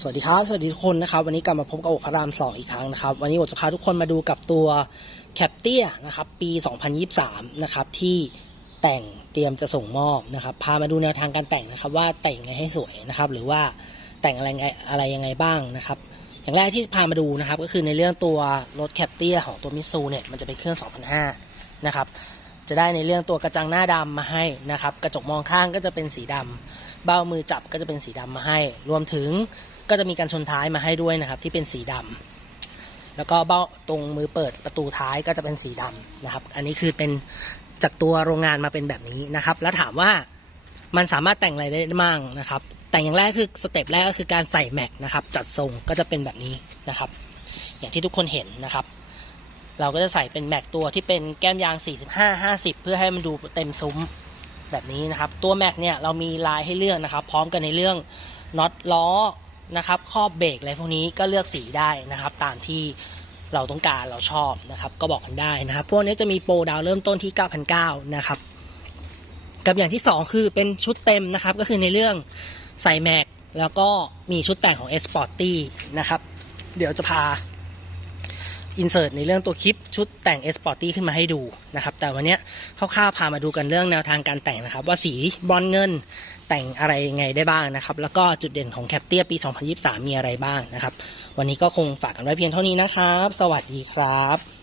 สวัสดีครับ สวัสดีทุกคนนะครับ วันนี้กลับมาพบกับโอพระรามสองอีกครั้งนะครับ วันนี้ผมจะพาทุกคนมาดูกับตัวแคปเตียนะครับ ปี 2023 นะครับ ที่แต่งเตรียมจะส่งมอบนะครับ พามาดูแนวทางการแต่งนะครับ ว่าแต่งไงให้สวยนะครับ หรือว่าแต่งอะไรไงอะไรยังไงบ้างนะครับ อย่างแรกที่พามาดูนะครับ ก็คือในเรื่องตัวรถแคปเตียของตัวมิซูเนี่ย มันจะเป็นเครื่อง 2005 นะครับ จะได้ในเรื่องตัวกระจังหน้าดำมาให้นะครับ กระจกมองข้างก็จะเป็นสีดำเบ้ามือจับก็จะเป็นสีดำมาให้ รวมถึงก็จะมีการชนท้ายมาให้ด้วยนะครับ ที่เป็นสีดำแล้วก็เบ้าตรงมือเปิดประตูท้ายก็จะเป็นสีดำนะครับ อันนี้คือเป็นจากตัวโรงงานมาเป็นแบบนี้นะครับ แล้วถามว่ามันสามารถแต่งอะไรได้บ้างนะครับ แต่งอย่างแรกคือสเต็ปแรกก็คือการใส่แม็กนะครับ จัดทรงก็จะเป็นแบบนี้นะครับ อย่างที่ทุกคนเห็นนะครับ เราก็จะใส่เป็นแม็กตัวที่เป็นแก้มยาง 45 50 เพื่อให้มันดูเต็มซุ้มแบบนี้นะครับ ตัวแม็กเนี่ยเรามีลายให้เลือกนะครับ พร้อมกันในเรื่องน็อตล้อ นะครับครอบเบรกอะไรพวกนี้ก็เลือกสีได้นะครับ ตามที่เราต้องการเราชอบนะครับ ก็บอกกันได้นะครับ พวกนี้จะมีโปรดาวเริ่มต้นที่ 9,900นะครับ กับอย่างที่ 2 คือเป็นชุดเต็มนะครับ ก็คือในเรื่องใส่แม็กแล้วก็มีชุดแต่งของ S Sporty นะครับ เดี๋ยวจะพา อินเสิร์ตในเรื่องตัวคลิปชุดแต่ง S Sporty ขึ้นมาให้ดูนะครับ แต่วันนี้คร่าวๆพามาดูกันเรื่องแนวทางการแต่งนะครับ ว่าสีบรอนเงินแต่งอะไรยังไงได้บ้างนะครับ แล้วก็จุดเด่นของแคปเตียปี 2023 มีอะไรบ้างนะครับ วันนี้ก็คงฝากกันไว้เพียงเท่านี้นะครับ สวัสดีครับ